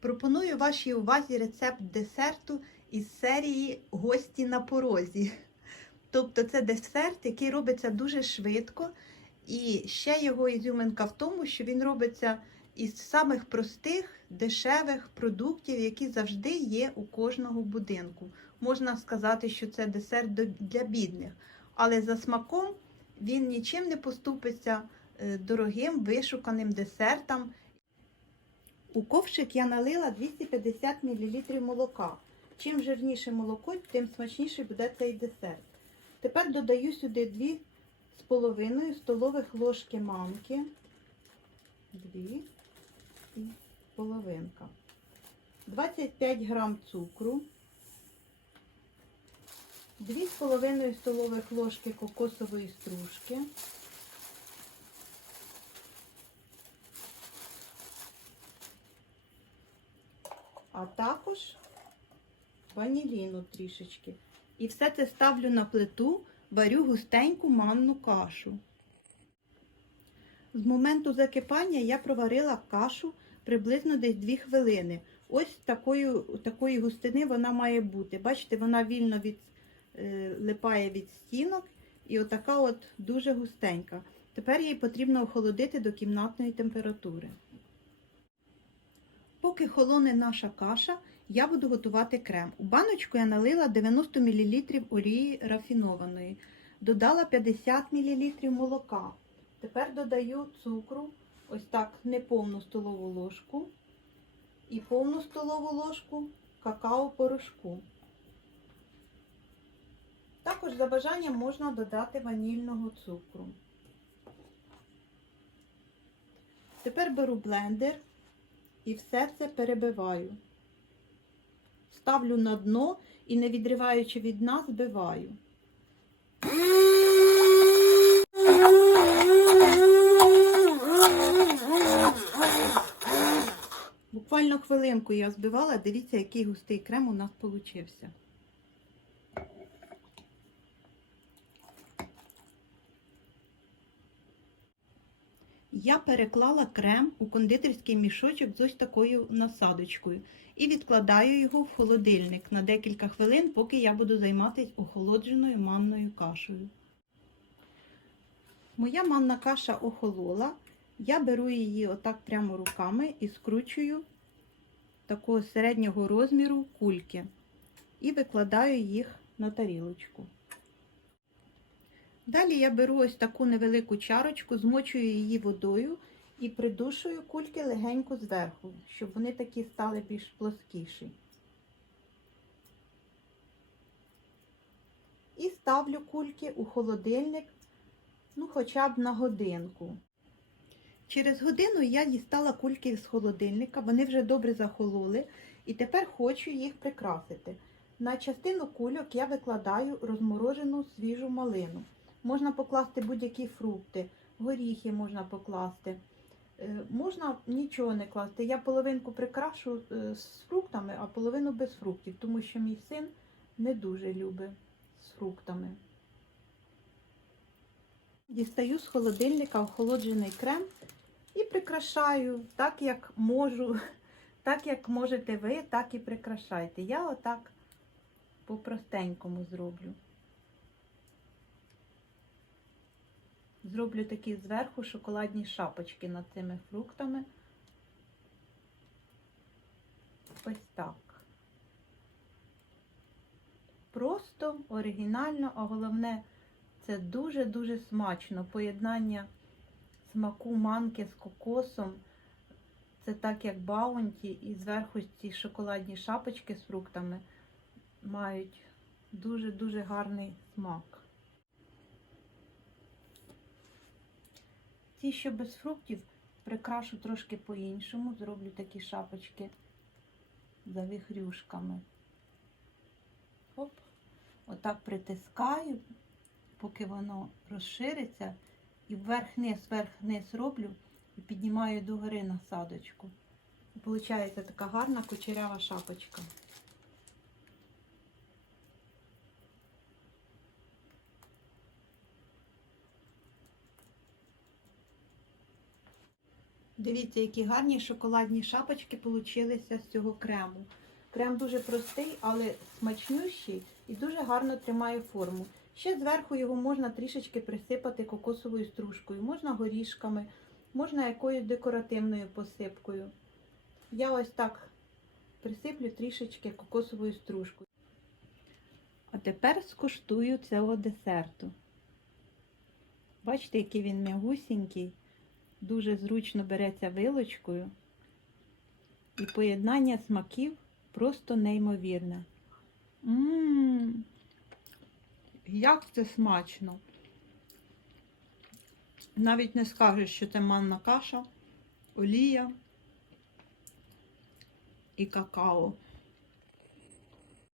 Пропоную вашій увазі рецепт десерту із серії Гості на порозі. Тобто це десерт, який робиться дуже швидко. І ще його ізюминка в тому, що він робиться із самих простих, дешевих продуктів, які завжди є у кожного будинку. Можна сказати, що це десерт для бідних, але за смаком він нічим не поступиться е, дорогим вишуканим десертам. У ковшик я налила 250 мл молока. Чим жирніше молоко, тим смачніший буде цей десерт. Тепер додаю сюди 2 з половиною столових ложки манки. 2 і половинка. 25 грам цукру. 2,5 столових ложки кокосової стружки. А також ваніліну трішечки. І все це ставлю на плиту, варю густеньку манну кашу. З моменту закипання я проварила кашу приблизно десь 2 хвилини. Ось такої, такої густини вона має бути. Бачите, вона вільно від, е, липає від стінок і отака от дуже густенька. Тепер її потрібно охолодити до кімнатної температури. Поки холоне наша каша, я буду готувати крем. У баночку я налила 90 мл олії рафінованої, додала 50 мл молока. Тепер додаю цукру, ось так, неповну столову ложку і повну столову ложку какао-порошку. Також за бажанням можна додати ванільного цукру. Тепер беру блендер і все це перебиваю. Ставлю на дно і, не відриваючи від дна, збиваю. Буквально хвилинку я збивала, дивіться, який густий крем у нас получився. Я переклала крем у кондитерський мішочок з ось такою насадочкою і відкладаю його в холодильник на декілька хвилин, поки я буду займатися охолодженою манною кашею. Моя манна каша охолола. Я беру її отак прямо руками і скручую такого середнього розміру кульки і викладаю їх на тарілочку. Далі я беру ось таку невелику чарочку, змочую її водою і придушую кульки легенько зверху, щоб вони такі стали більш плоскіші. І ставлю кульки у холодильник, ну хоча б на годинку. Через годину я дістала кульки з холодильника, вони вже добре захололи, і тепер хочу їх прикрасити. На частину кульок я викладаю розморожену свіжу малину. Можна покласти будь-які фрукти, горіхи можна покласти. Е, Можна нічого не класти. Я половинку прикрашу е, з фруктами, а половину без фруктів, тому що мій син не дуже любить з фруктами. Дістаю з холодильника охолоджений крем і прикрашаю так, як можу, так як можете ви, так і прикрашайте. Я отак по-простенькому зроблю. Зроблю такі зверху шоколадні шапочки над цими фруктами. Ось так. Просто, оригінально, а головне, це дуже-дуже смачно. Поєднання смаку манки з кокосом. Це так, як баунті, і зверху ці шоколадні шапочки з фруктами мають дуже-дуже гарний смак. Ті, що без фруктів, прикрашу трошки по-іншому, зроблю такі шапочки за вихрюшками. Оп, отак притискаю, поки воно розшириться, і вверх-вниз, вверх-вниз роблю і піднімаю догори насадочку. І виходить така гарна кучерява шапочка. Дивіться, які гарні шоколадні шапочки получилися з цього крему. Крем дуже простий, але смачнющий і дуже гарно тримає форму. Ще зверху його можна трішечки присипати кокосовою стружкою, можна горішками, можна якоюсь декоративною посипкою. Я ось так присиплю трішечки кокосовою стружкою. А тепер скуштую цього десерту. Бачите, який він м'ягусінький, дуже зручно береться вилочкою. І поєднання смаків просто неймовірне. Ммм, як це смачно! Навіть не скажеш, що це манна каша, олія і какао.